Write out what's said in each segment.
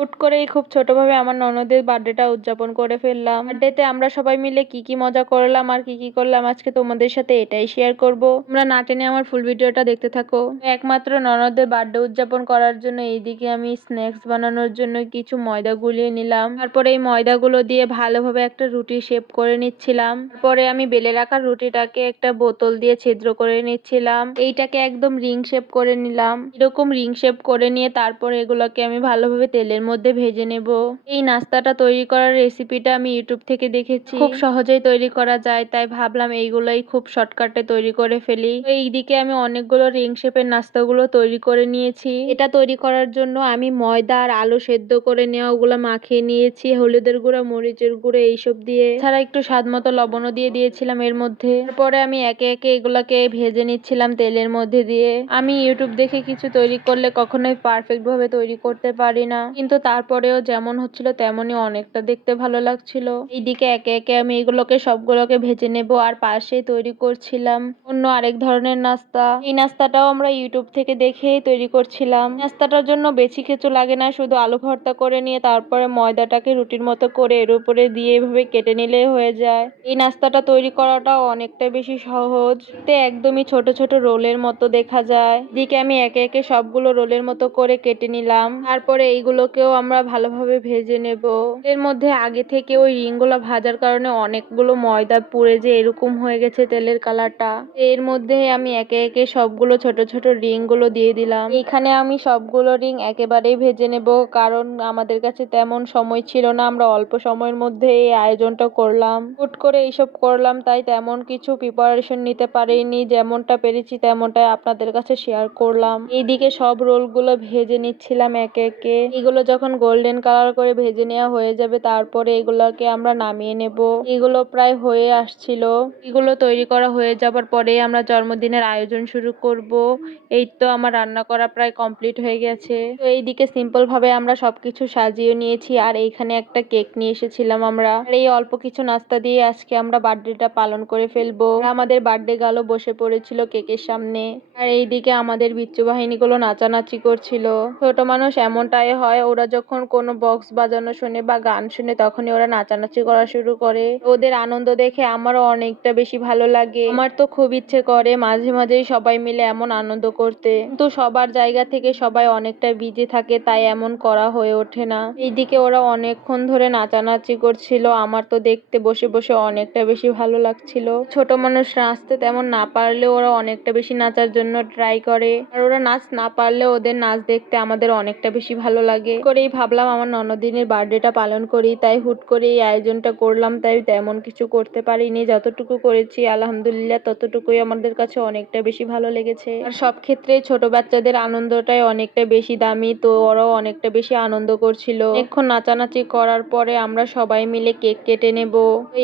হুট করেই খুব ছোটভাবে আমার ননদের বার্থডেটা উদযাপন করে ফেললাম। বার্থডেতে আমরা সবাই মিলে কি কি মজা করলাম আর কি কি করলাম আজকে তোমাদের সাথে এটাই শেয়ার করব। তোমরা না টেনে আমার ফুল ভিডিওটা দেখতে থাকো। একমাত্র ননদের বার্থডে উদযাপন করার জন্য এইদিকে আমি স্ন্যাক্স বানানোর জন্য কিছু ময়দা গুলিয়ে নিলাম। তারপরে এই ময়দাগুলো দিয়ে ভালোভাবে একটা রুটি শেপ করে নিচ্ছিলাম। পরে আমি বেলে রাখা রুটিটাকে একটা বোতল দিয়ে ছিদ্র করে নিচ্ছিলাম। এইটাকে একদম রিং শেপ করে নিলাম। এরকম রিং শেপ করে নিয়ে তারপর এগুলোকে আমি ভালোভাবে তেলের মধ্যে ভেজে নেব। এই নাস্তাটা তৈরি করার রেসিপিটা আমি ইউটিউব থেকে দেখেছি। খুব সহজেই তৈরি করা যায়, তাই ভাবলাম এইগুলোই খুব শর্টকাটে তৈরি করে ফেলি। এইদিকে আমি অনেকগুলো রিং শেপের নাস্তাগুলো তৈরি করে নিয়েছি। এটা তৈরি করার জন্য আমি ময়দা আর আলু সেদ্ধ করে নেওয়া ওগুলো মাখিয়ে নিয়েছি, হলুদের গুঁড়া, মরিচের গুঁড়ো এইসব দিয়ে। ছাড়া একটু স্বাদ মতো লবণও দিয়ে দিয়েছিলাম এর মধ্যে। তারপরে আমি একে একে এগুলোকে ভেজে নিচ্ছিলাম তেলের মধ্যে দিয়ে। আমি ইউটিউব দেখে কিছু তৈরি করলে কখনোই পারফেক্ট ভাবে তৈরি করতে পারি না। কিন্তু তারপরেও যেমন হচ্ছিল তেমনই অনেকটা দেখতে ভালো লাগছিল। এইদিকে একে একে আমি এগুলোকে সবগুলোকে ভেজে নেব আর পাশে তৈরি করছিলাম অন্য আরেক ধরনের নাস্তা। এই নাস্তাটাও আমরা ইউটিউব থেকে দেখেই তৈরি করছিলাম। নাস্তাটার জন্য বেশি কিছু লাগে না, শুধু আলু ভর্তা করে নিয়ে তারপরে ময়দাটাকে রুটির মতো করে এর উপরে দিয়ে এভাবে কেটে নিলেই হয়ে যায়। এই নাস্তাটা তৈরি করাটাও অনেকটা বেশি সহজ। তে একদমই ছোট ছোট রোলের মতো দেখা যায়। দিকে আমি একে একে সবগুলো রোলের মতো করে কেটে নিলাম। তারপরে এইগুলোকেও আমরা ভালোভাবে ভেজে নেব। এর মধ্যে আগে থেকে ওই রিংগুলো ভাজার কারণে অনেকগুলো ময়দা পুড়ে যে এরকম হয়ে গেছে তেলের কালারটা। এর মধ্যে আমি একে একে সবগুলো ছোট ছোট রিংগুলো দিয়ে দিলাম। এখানে আমি সবগুলো রিং একেবারেই ভেজে নেব কারণ আমাদের কাছে তেমন সময় ছিল না। আমরা অল্প সময়ের মধ্যে এই আয়োজনটা করলাম। হুট করে এইসব করলাম, তাই তেমন কিছু প্রিপারেশন নিতে পারিনি। যেমনটা পেরেছি তেমনটাই আপনাদের কাছে শেয়ার করলাম। এইদিকে সব রোলগুলো ভেজে নিচ্ছিলাম একে একে। এগুলো যখন গোল্ডেন কালার করে ভেজে নেওয়া হয়ে যাবে, তারপরে এগুলোকে আমরা নামিয়ে নেব। এগুলো প্রায় হয়ে আসছিল। এগুলো তৈরি করা হয়ে যাবার পরে আমরা জন্মদিনের আয়োজন শুরু করব। এই তো আমার রান্না করা প্রায় কমপ্লিট হয়ে গেছে। তো এইদিকে সিম্পল ভাবে আমরা সবকিছু সাজিয়ে নিয়েছি, আর এইখানে একটা কেক নিয়ে এসেছিলাম আমরা। আর এই অল্প কিছু নাস্তা দিয়ে আজকে আমরা বার্থডেটা পালন করে ফেলব। আমাদের বার্থডে গালও বসে পড়েছিল কেকের সামনে। আর এইদিকে আমাদের বিচ্ছু বাহিনীগুলো নাচানাচি করছিল। ছোট মানুষ এমনটাই হয়, ওরা যখন কোনো বক্স বাজানো শুনে বা গান শুনে তখনই ওরা নাচানাচি করা শুরু করে। ওদের আনন্দ দেখে আমারও অনেকটা বেশি ভালো লাগে। আমার তো খুব ইচ্ছে করে মাঝে মাঝেই সবাই মিলে এমন আনন্দ করতে। কিন্তু সবার জায়গা থেকে সবাই অনেকটা বিজি থাকে, তাই এমন করা হয়ে ওঠে না। এইদিকে ওরা অনেকক্ষণ ধরে নাচানাচি করছিল। আমার তো দেখতে বসে বসে অনেকটা বেশি ভালো লাগছিল। ছোট মানুষ নাচতে তেমন না পারলেও ওরা অনেকটা বেশি নাচার জন্য ট্রাই করে। আর ওরা নাচ না পারলে ওদের নাচ দেখতে আমাদের অনেকটা বেশি ভালো লাগে। করেই ভাবলাম আমার ননদিনের বার্থডেটা পালন করি, তাই হুট করে এই আয়োজনটা করলাম, তাই তেমন কিছু করতে পারিনি। যতটুকু করেছি, আলহামদুলিল্লাহ, ততটুকুই আমাদের কাছে অনেকটা বেশি ভালো লেগেছে। আর সব ক্ষেত্রে ছোট বাচ্চাদের আনন্দটাই অনেকটা বেশি দামি, তো ওরাও অনেকটা বেশি আনন্দ করছিল। এখন নাচানাচি করার পরে আমরা সবাই মিলে কেক কেটে নেব।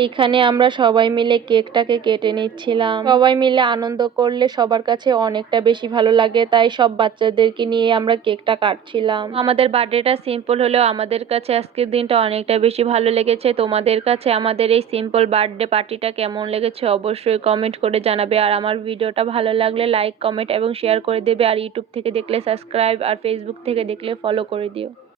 এইখানে আমরা সবাই মিলে কেকটাকে কেটে নিচ্ছিলাম। সবাই মিলে আনন্দ করলে সবার কাছে অনেকটা বেশি ভালো লাগে, তাই সব বাচ্চাদেরকে নিয়ে আমরা কেকটা কাটছিলাম। আমাদের বার্থডেটা সিম্পল হলেও আমাদের কাছে আজকের দিনটা অনেকটা বেশি ভালো লেগেছে। তোমাদের কাছে আমাদের এই সিম্পল বার্থডে পার্টিটা কেমন লেগেছে অবশ্যই কমেন্ট করে জানাবে। আর আমার ভিডিওটা ভালো লাগলে লাইক কমেন্ট এবং শেয়ার করে দেবে। আর ইউটিউব থেকে দেখলে সাবস্ক্রাইব আর ফেসবুক থেকে দেখলে ফলো করে দিও।